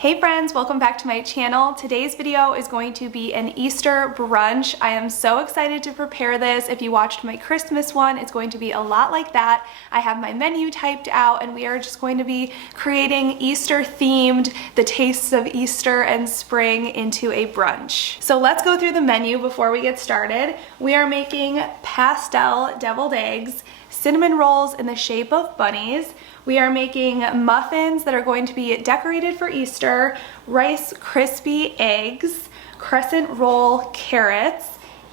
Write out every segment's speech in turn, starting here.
Hey friends, welcome back to my channel. Today's video is going to be an Easter brunch. I am so excited to prepare this. If you watched my Christmas one, it's going to be a lot like that. I have my menu typed out and we are just going to be creating Easter themed, the tastes of Easter and spring into a brunch. So let's go through the menu before we get started. We are making pastel deviled eggs, cinnamon rolls in the shape of bunnies. We are making muffins that are going to be decorated for Easter, Rice Krispie eggs, crescent roll carrots,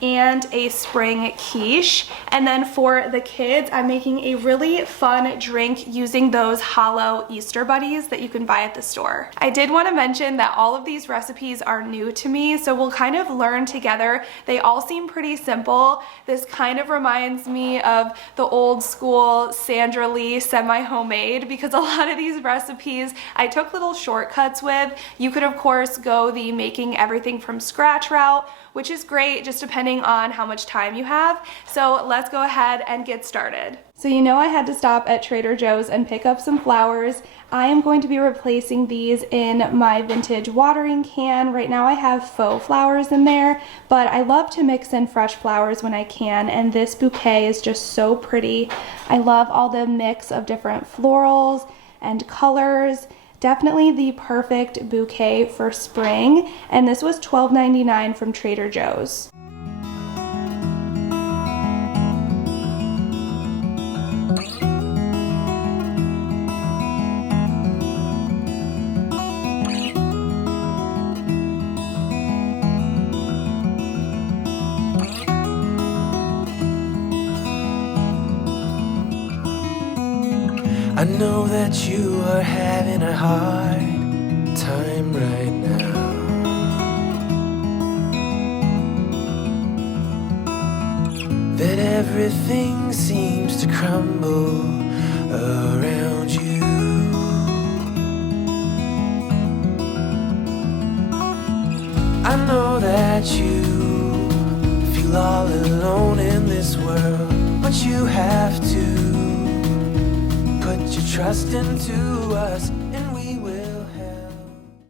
and a spring quiche. And then for the kids, I'm making a really fun drink using those hollow Easter buddies that you can buy at the store. I did want to mention that all of these recipes are new to me, so we'll kind of learn together. They all seem pretty simple. This kind of reminds me of the old school Sandra Lee semi-homemade, because a lot of these recipes I took little shortcuts with. You could of course go the making everything from scratch route, which is great, just depending on how much time you have. So let's go ahead and get started. So you know I had to stop at Trader Joe's and pick up some flowers. I am going to be replacing these in my vintage watering can. Right now I have faux flowers in there, but I love to mix in fresh flowers when I can, and this bouquet is just so pretty. I love all the mix of different florals and colors. Definitely the perfect bouquet for spring, and this was $12.99 from Trader Joe's. I know that you are having a hard time right now. That everything seems to crumble around you. I know that you feel all alone in this world, but you have to put your trust into us and we will help.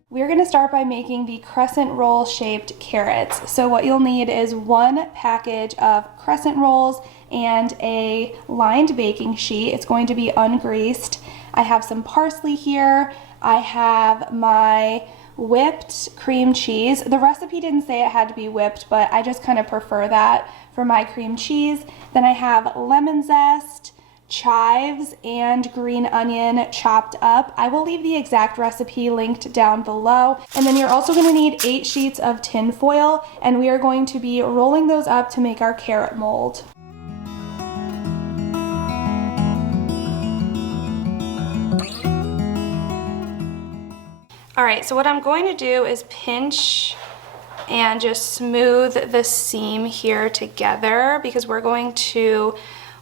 We're going to start by making the crescent roll shaped carrots. So what you'll need is one package of crescent rolls and a lined baking sheet. It's going to be ungreased. I have some parsley here. I have my whipped cream cheese. The recipe didn't say it had to be whipped, but I just kind of prefer that for my cream cheese. Then I have lemon zest, chives, and green onion chopped up. I will leave the exact recipe linked down below. And then you're also going to need 8 sheets of tin foil, and we are going to be rolling those up to make our carrot mold. Alright, so what I'm going to do is pinch and just smooth the seam here together, because we're going to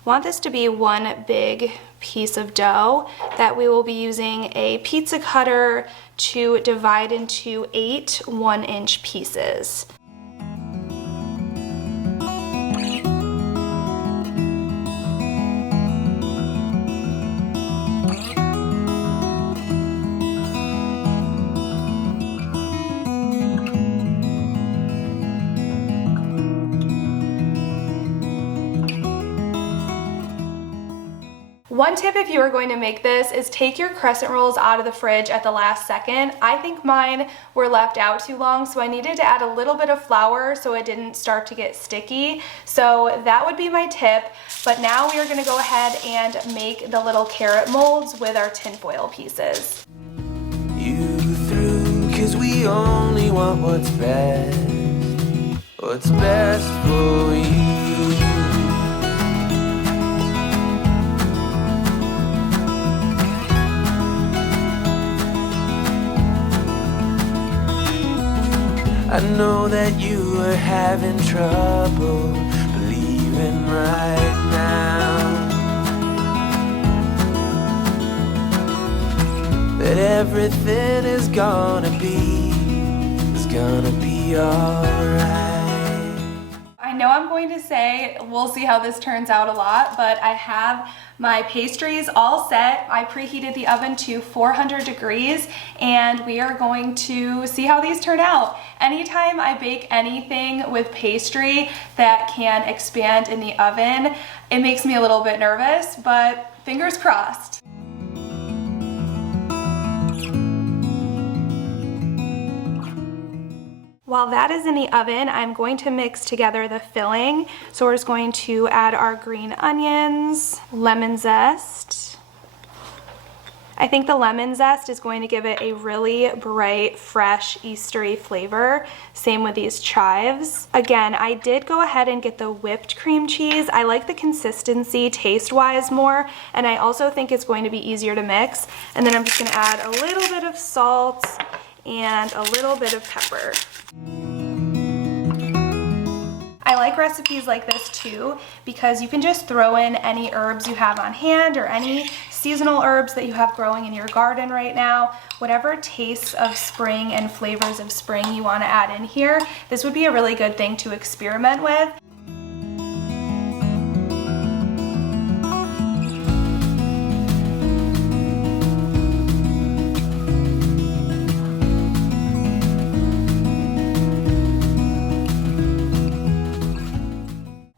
want this to be one big piece of dough that we will be using a pizza cutter to divide into 8 1-inch pieces. One tip if you are going to make this is take your crescent rolls out of the fridge at the last second. I think mine were left out too long, so I needed to add a little bit of flour so it didn't start to get sticky. So that would be my tip. But now we are going to go ahead and make the little carrot molds with our tinfoil pieces. You through, 'cause we only want what's best for you. I know that you are having trouble believing right now that everything is gonna be alright. I know I'm going to say we'll see how this turns out a lot, but I have my pastries all set. I preheated the oven to 400 degrees and we are going to see how these turn out. Anytime I bake anything with pastry that can expand in the oven, it makes me a little bit nervous, but fingers crossed. While that is in the oven, I'm going to mix together the filling. So we're just going to add our green onions, lemon zest. I think the lemon zest is going to give it a really bright, fresh, Eastery flavor. Same with these chives. Again, I did go ahead and get the whipped cream cheese. I like the consistency taste-wise more, and I also think it's going to be easier to mix. And then I'm just gonna add a little bit of salt and a little bit of pepper. I like recipes like this too because you can just throw in any herbs you have on hand or any seasonal herbs that you have growing in your garden right now. Whatever tastes of spring and flavors of spring you want to add in here, this would be a really good thing to experiment with.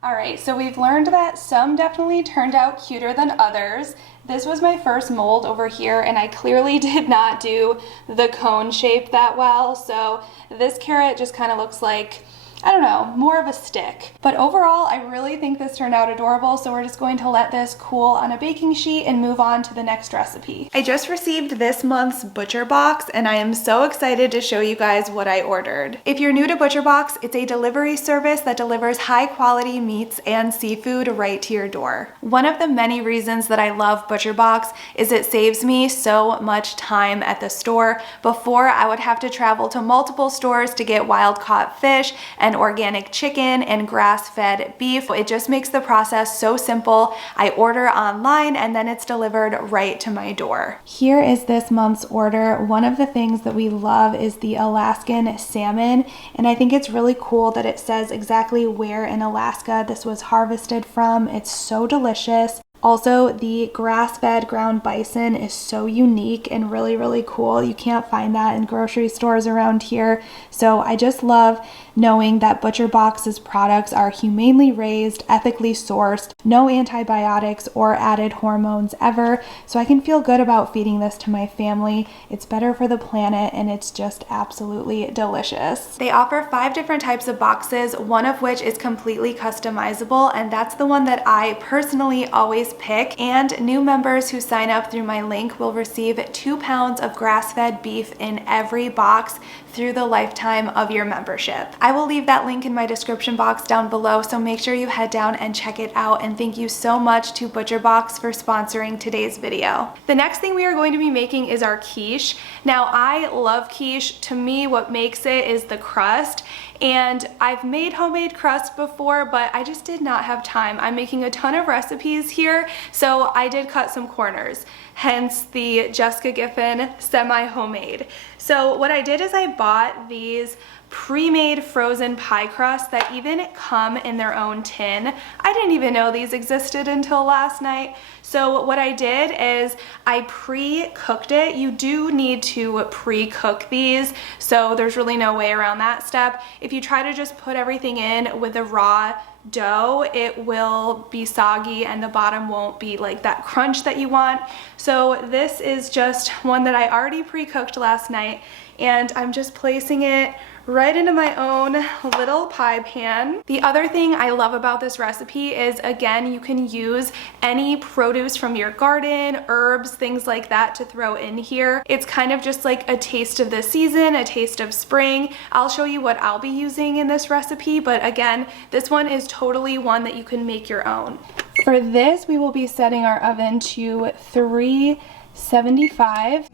Alright, so we've learned that some definitely turned out cuter than others. This was my first mold over here and I clearly did not do the cone shape that well, so this carrot just kind of looks like, I don't know, more of a stick. But overall, I really think this turned out adorable, so we're just going to let this cool on a baking sheet and move on to the next recipe. I just received this month's ButcherBox, and I am so excited to show you guys what I ordered. If you're new to ButcherBox, it's a delivery service that delivers high-quality meats and seafood right to your door. One of the many reasons that I love ButcherBox is it saves me so much time at the store. Before, I would have to travel to multiple stores to get wild-caught fish and organic chicken and grass-fed beef. It just makes the process so simple. I order online and then it's delivered right to my door. Here is this month's order. One of the things that we love is the Alaskan salmon, and I think it's really cool that it says exactly where in Alaska this was harvested from. It's so delicious. Also, the grass-fed ground bison is so unique and really, really cool. You can't find that in grocery stores around here. So I just love knowing that ButcherBox's products are humanely raised, ethically sourced, no antibiotics or added hormones ever. So I can feel good about feeding this to my family. It's better for the planet and it's just absolutely delicious. They offer 5 different types of boxes, one of which is completely customizable, and that's the one that I personally always pick. And new members who sign up through my link will receive 2 pounds of grass-fed beef in every box through the lifetime of your membership. I will leave that link in my description box down below, so make sure you head down and check it out, and thank you so much to ButcherBox for sponsoring today's video. The next thing we are going to be making is our quiche. Now, I love quiche. To me, what makes it is the crust, and I've made homemade crust before, but I just did not have time. I'm making a ton of recipes here, so I did cut some corners, hence the Jessica Giffen semi-homemade. So what I did is I bought these pre-made frozen pie crusts that even come in their own tin. I didn't even know these existed until last night. So what I did is I pre-cooked it. You do need to pre-cook these, so there's really no way around that step. If you try to just put everything in with a raw dough, it will be soggy and the bottom won't be like that crunch that you want. So this is just one that I already pre-cooked last night, and I'm just placing it right into my own little pie pan. The other thing I love about this recipe is, again, you can use any produce from your garden, herbs, things like that to throw in here. It's kind of just like a taste of the season, a taste of spring. I'll show you what I'll be using in this recipe, but again, this one is totally one that you can make your own. For this, we will be setting our oven to 375.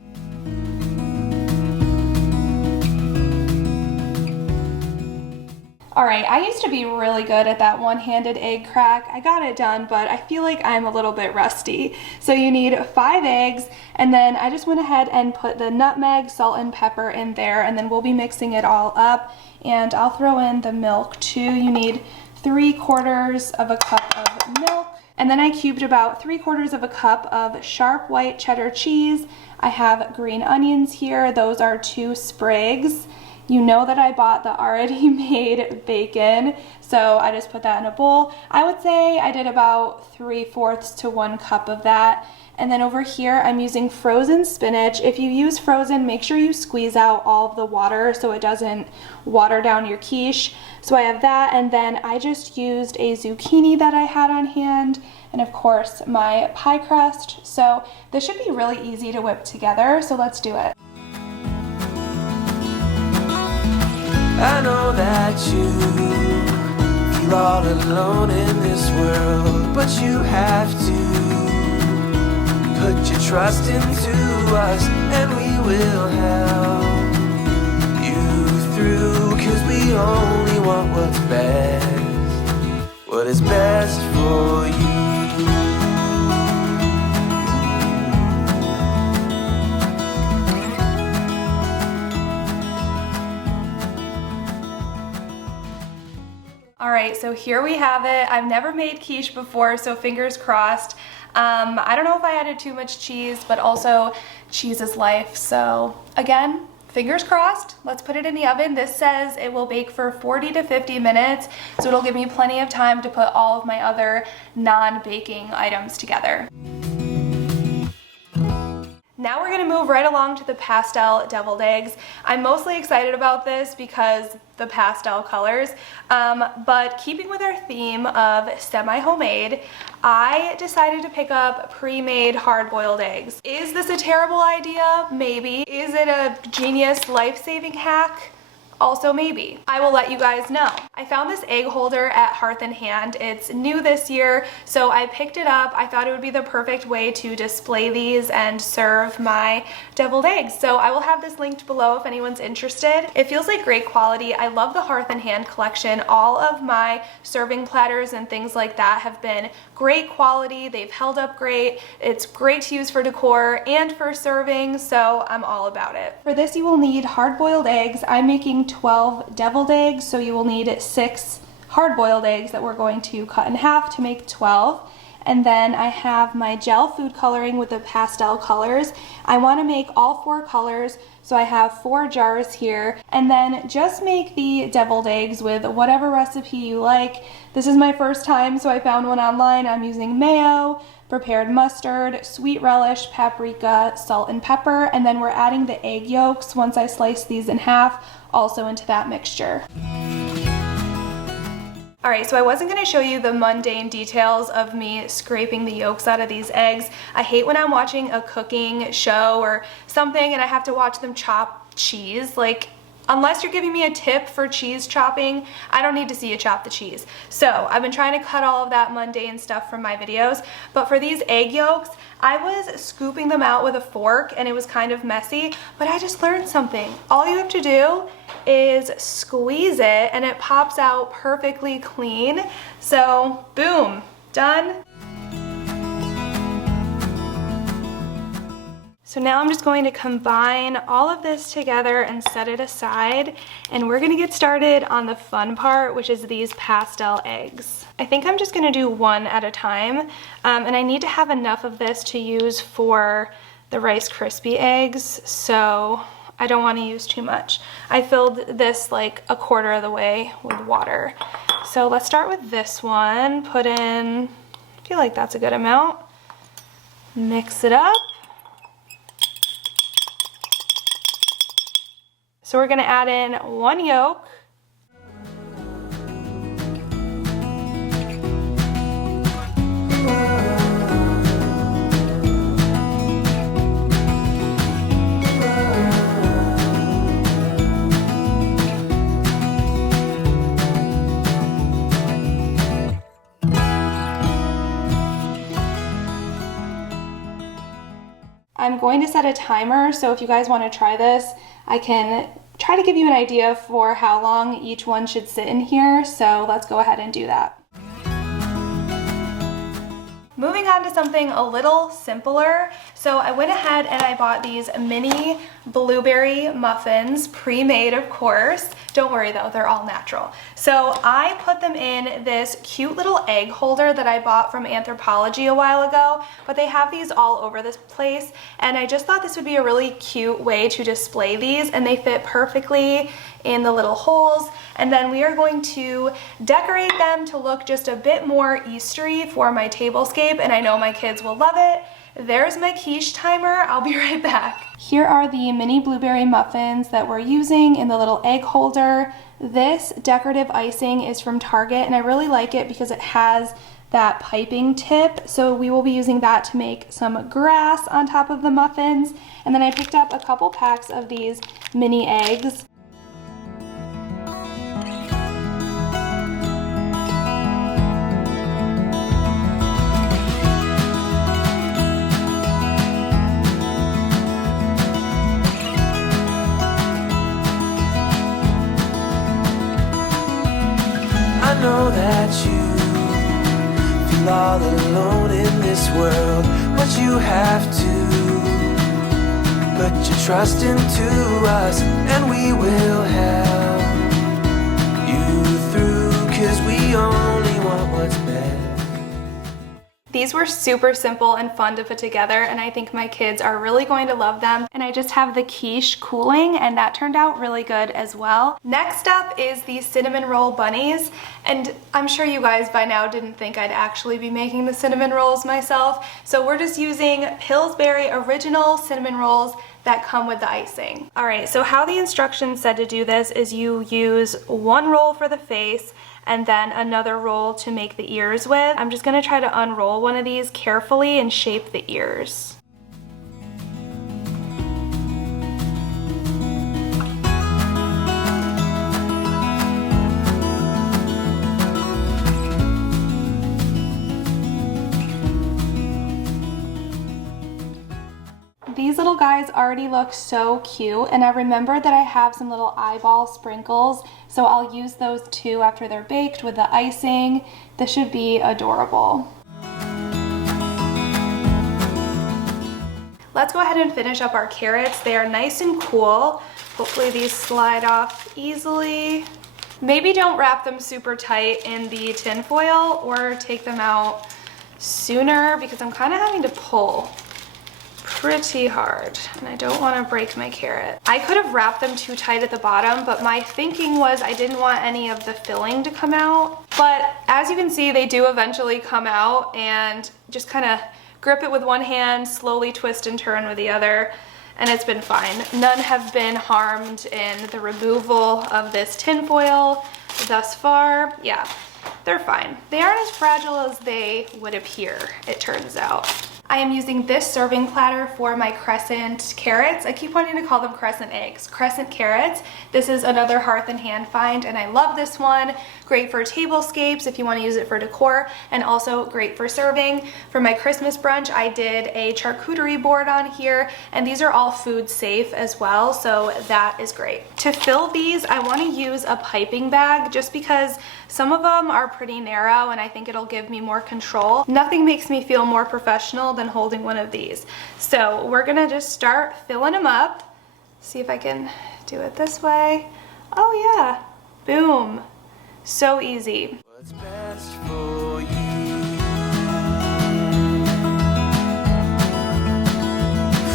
Alright, I used to be really good at that one-handed egg crack. I got it done, but I feel like I'm a little bit rusty. So you need 5 eggs, and then I just went ahead and put the nutmeg, salt, and pepper in there, and then we'll be mixing it all up. And I'll throw in the milk too. You need 3/4 of a cup of milk. And then I cubed about 3/4 of a cup of sharp white cheddar cheese. I have green onions here. Those are 2 sprigs. You know that I bought the already made bacon, so I just put that in a bowl. I would say I did about 3/4 to 1 cup of that. And then over here, I'm using frozen spinach. If you use frozen, make sure you squeeze out all of the water so it doesn't water down your quiche. So I have that, and then I just used a zucchini that I had on hand, and of course my pie crust. So this should be really easy to whip together, so let's do it. I know that you feel all alone in this world, but you have to put your trust into us, and we will help you through, 'cause we only want what's best, what is best for you. All right, so here we have it. I've never made quiche before, so fingers crossed. I don't know if I added too much cheese, but also cheese is life. So again, fingers crossed. Let's put it in the oven. This says it will bake for 40 to 50 minutes, so it'll give me plenty of time to put all of my other non-baking items together. Now we're gonna move right along to the pastel deviled eggs. I'm mostly excited about this because the pastel colors, but keeping with our theme of semi-homemade, I decided to pick up pre-made hard-boiled eggs. Is this a terrible idea? Maybe. Is it a genius life-saving hack? Also maybe. I will let you guys know. I found this egg holder at Hearth and Hand. It's new this year, so I picked it up. I thought it would be the perfect way to display these and serve my deviled eggs. So I will have this linked below if anyone's interested. It feels like great quality. I love the Hearth and Hand collection. All of my serving platters and things like that have been great quality. They've held up great. It's great to use for decor and for serving, so I'm all about it. For this you will need hard-boiled eggs. I'm making 12 deviled eggs, so you will need 6 hard-boiled eggs that we're going to cut in half to make 12. And then I have my gel food coloring with the pastel colors. I want to make all 4 colors, so I have 4 jars here. And then just make the deviled eggs with whatever recipe you like. This is my first time, so I found one online. I'm using mayo, prepared mustard, sweet relish, paprika, salt, and pepper. And then we're adding the egg yolks once I slice these in half, also into that mixture. All right, so I wasn't gonna show you the mundane details of me scraping the yolks out of these eggs. I hate when I'm watching a cooking show or something and I have to watch them chop cheese. Like, unless you're giving me a tip for cheese chopping, I don't need to see you chop the cheese. So I've been trying to cut all of that mundane stuff from my videos, but for these egg yolks, I was scooping them out with a fork and it was kind of messy, but I just learned something. All you have to do is squeeze it and it pops out perfectly clean. So boom, done. So now I'm just going to combine all of this together and set it aside, and we're gonna get started on the fun part, which is these pastel eggs. I think I'm just gonna do one at a time, and I need to have enough of this to use for the Rice Krispie eggs, so I don't wanna use too much. I filled this like a quarter of the way with water. So let's start with this one, put in, I feel like that's a good amount. Mix it up. So we're gonna add in 1 yolk. I'm going to set a timer, so if you guys want to try this, I can try to give you an idea for how long each one should sit in here, so let's go ahead and do that. Moving on to something a little simpler. So I went ahead and I bought these mini blueberry muffins, pre-made of course. Don't worry though, they're all natural. So I put them in this cute little egg holder that I bought from Anthropology a while ago, but they have these all over this place, and I just thought this would be a really cute way to display these, and they fit perfectly in the little holes. And then we are going to decorate them to look just a bit more Eastery for my tablescape, and I know my kids will love it. There's my quiche timer. I'll be right back. Here are the mini blueberry muffins that we're using in the little egg holder. This decorative icing is from Target, and I really like it because it has that piping tip, so we will be using that to make some grass on top of the muffins. And then I picked up a couple packs of these mini eggs. I know that you feel all alone in this world, but you have to put your trust into us, and we will help you through, 'cause we only want what's best. These were super simple and fun to put together, and I think my kids are really going to love them. And I just have the quiche cooling, and that turned out really good as well. Next up is the cinnamon roll bunnies, and I'm sure you guys by now didn't think I'd actually be making the cinnamon rolls myself, so we're just using Pillsbury original cinnamon rolls that come with the icing. All right, so how the instructions said to do this is you use one roll for the face and then another roll to make the ears with. I'm just gonna try to unroll one of these carefully and shape the ears. These little guys already look so cute, and I remembered that I have some little eyeball sprinkles, so I'll use those too after they're baked with the icing. This should be adorable. Let's go ahead and finish up our carrots. They are nice and cool. Hopefully these slide off easily. Maybe don't wrap them super tight in the tin foil or take them out sooner, because I'm kind of having to pull pretty hard, and I don't want to break my carrot. I could have wrapped them too tight at the bottom, but my thinking was I didn't want any of the filling to come out. But as you can see, they do eventually come out, and just kind of grip it with one hand, slowly twist and turn with the other, and it's been fine. None have been harmed in the removal of this tin foil thus far. Yeah, they're fine. They aren't as fragile as they would appear, it turns out. I am using this serving platter for my crescent carrots. I keep wanting to call them crescent eggs. Crescent carrots. This is another Hearth and Hand find, and I love this one. Great for tablescapes if you want to use it for decor, and also great for serving. For my Christmas brunch, I did a charcuterie board on here, and these are all food safe as well, so that is great. To fill these, I want to use a piping bag just because some of them are pretty narrow, and I think it'll give me more control. Nothing makes me feel more professional than holding one of these. So we're gonna just start filling them up. See if I can do it this way. Oh yeah, boom. So easy. What's best for you?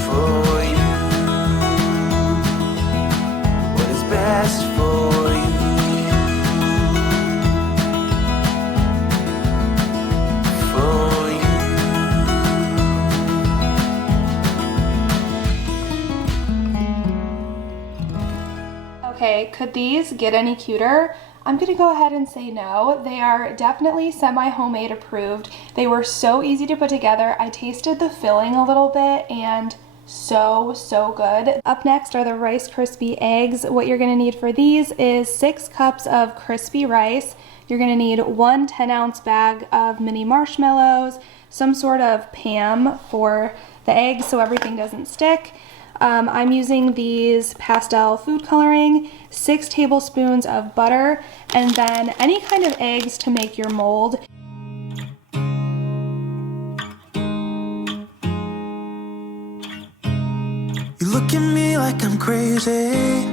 For you. What is best for you? For you. Okay, could these get any cuter? I'm gonna go ahead and say no. They are definitely semi-homemade approved. They were so easy to put together. I tasted the filling a little bit, and so good. Up next are the Rice Krispie eggs. What you're gonna need for these is 6 cups of crispy rice. You're gonna need 1 10-ounce bag of mini marshmallows, some sort of Pam for the eggs so everything doesn't stick. I'm using these pastel food coloring, 6 tablespoons of butter, and then any kind of eggs to make your mold. look at me like I'm crazy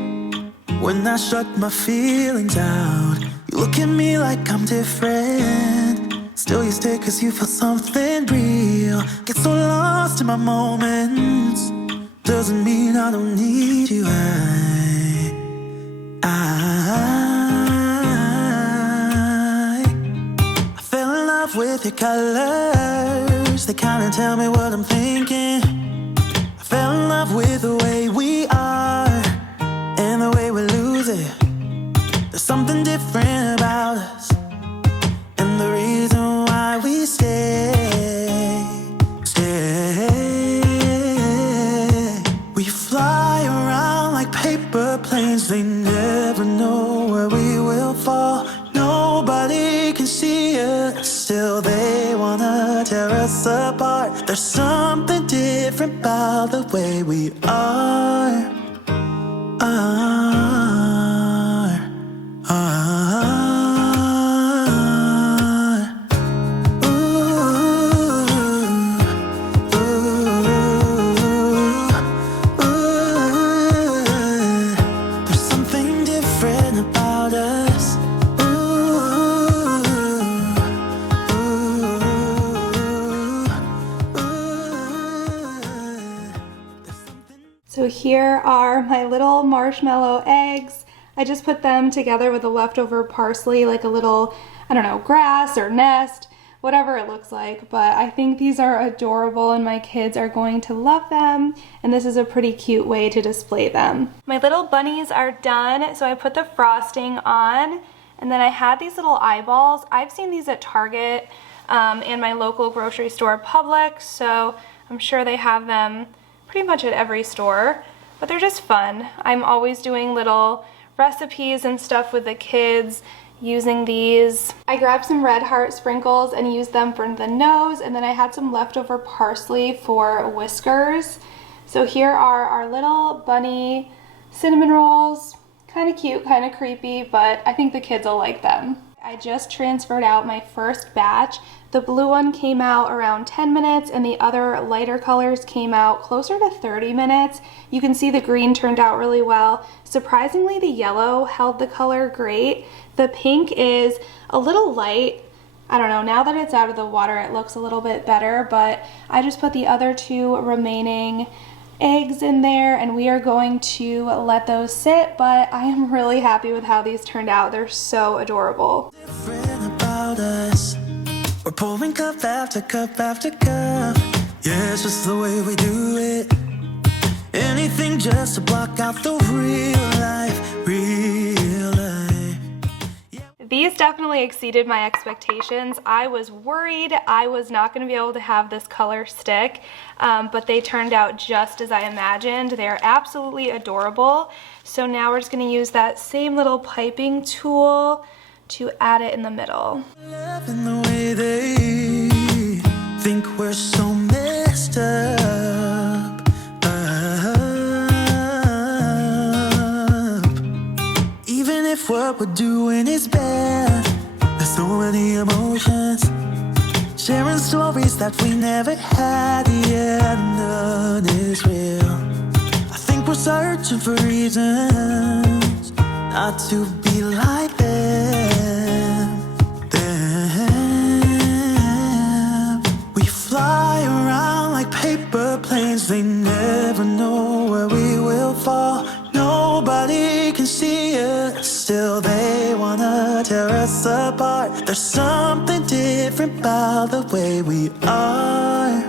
when I shut my feelings out. You look at me like I'm different, still you stay cause you feel something real. Get so lost in my moments, doesn't mean I don't need you. I fell in love with your colors, they kinda tell me what I'm thinking. I fell in love with the way we are and the way we lose it. There's something different about us, and the reason why we stay. We fly around like paper planes, they never know where we will fall. Nobody can see us, still they wanna tear us apart. There's something different about the way we are. There's something different about us. So here are my little marshmallow eggs. I just put them together with the leftover parsley, like a little, I don't know, grass or nest, whatever it looks like. But I think these are adorable and my kids are going to love them. And this is a pretty cute way to display them. My little bunnies are done, so I put the frosting on. And then I had these little eyeballs. I've seen these at Target and my local grocery store, Publix, so I'm sure they have them pretty much at every store, but they're just fun. I'm always doing little recipes and stuff with the kids using these. I grabbed some red heart sprinkles and used them for the nose, and then I had some leftover parsley for whiskers. So here are our little bunny cinnamon rolls. Kind of cute, kind of creepy, but I think the kids will like them. I just transferred out my first batch. The blue one came out around 10 minutes and the other lighter colors came out closer to 30 minutes. You can see the green turned out really well. Surprisingly, the yellow held the color great. The pink is a little light. I don't know, now that it's out of the water, it looks a little bit better, but I just put the other two remaining eggs in there and we are going to let those sit, but I am really happy with how these turned out. They're so adorable. We're pouring cup after cup after cup. Yeah, it's just the way we do it. Anything just to block out the real life, real life. These definitely exceeded my expectations. I was worried I was not going to be able to have this color stick, but they turned out just as I imagined. They're absolutely adorable. So now we're just going to use that same little piping tool to add it in the middle. Loving the way they think we're so messed up. Even if what we're doing is bad, there's so many emotions, sharing stories that we never had. Yeah, none is real. I think we're searching for reasons not to be like them. We fly around like paper planes, they never know where we will fall. Nobody can see us, still they wanna tear us apart. There's something different about the way we are.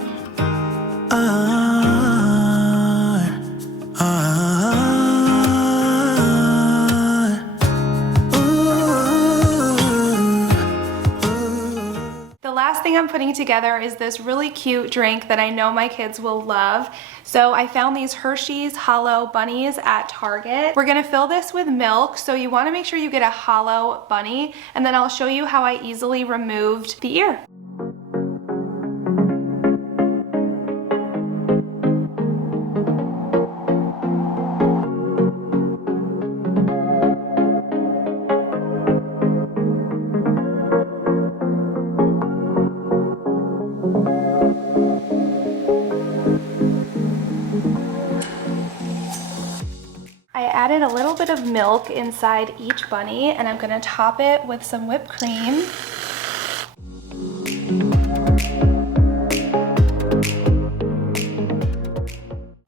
Thing I'm putting together is this really cute drink that I know my kids will love. So I found these Hershey's Hollow Bunnies at Target. We're gonna fill this with milk, so you wanna make sure you get a hollow bunny, and then I'll show you how I easily removed the ear. bit of milk inside each bunny, and I'm gonna top it with some whipped cream.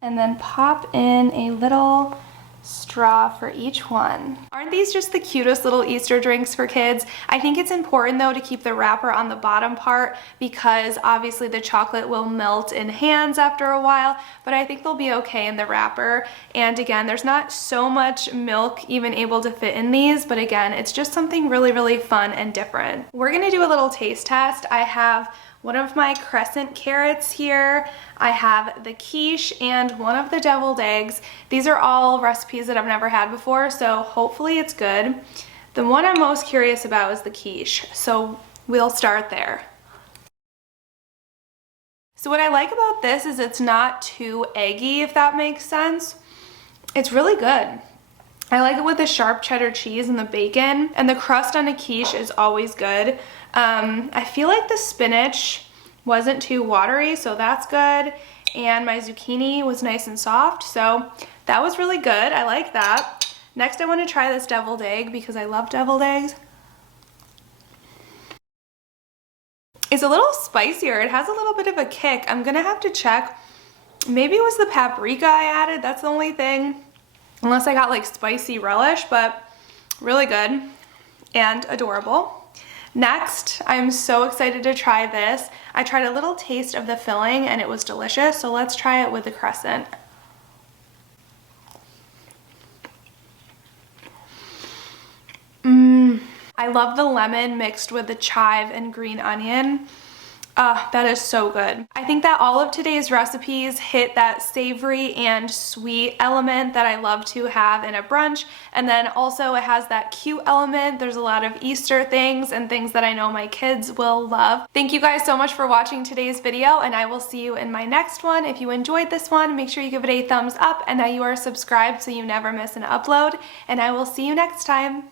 And then pop in a little straw for each one. Aren't these just the cutest little Easter drinks for kids? I think it's important though to keep the wrapper on the bottom part because obviously the chocolate will melt in hands after a while, but I think they'll be okay in the wrapper. And again, there's not so much milk even able to fit in these, but again, it's just something really, really fun and different. We're gonna do a little taste test. I have one of my Crescent Carrots here. I have the Quiche and one of the deviled eggs. These are all recipes that I've never had before, so hopefully it's good. The one I'm most curious about is the Quiche, so we'll start there. So what I like about this is it's not too eggy, if that makes sense. It's really good. I like it with the sharp cheddar cheese and the bacon, and the crust on a quiche is always good. I feel like the spinach wasn't too watery, so that's good. And my zucchini was nice and soft, so that was really good. I like that. Next, I want to try this deviled egg because I love deviled eggs. It's a little spicier. It has a little bit of a kick. I'm gonna have to check. Maybe it was the paprika I added. That's the only thing. Unless I got like spicy relish, but really good and adorable. Next, I'm so excited to try this. I tried a little taste of the filling and it was delicious, so let's try it with the crescent. I love the lemon mixed with the chive and green onion. That is so good. I think that all of today's recipes hit that savory and sweet element that I love to have in a brunch. And then also it has that cute element. There's a lot of Easter things and things that I know my kids will love. Thank you guys so much for watching today's video, and I will see you in my next one. If you enjoyed this one, make sure you give it a thumbs up and that you are subscribed so you never miss an upload. And I will see you next time.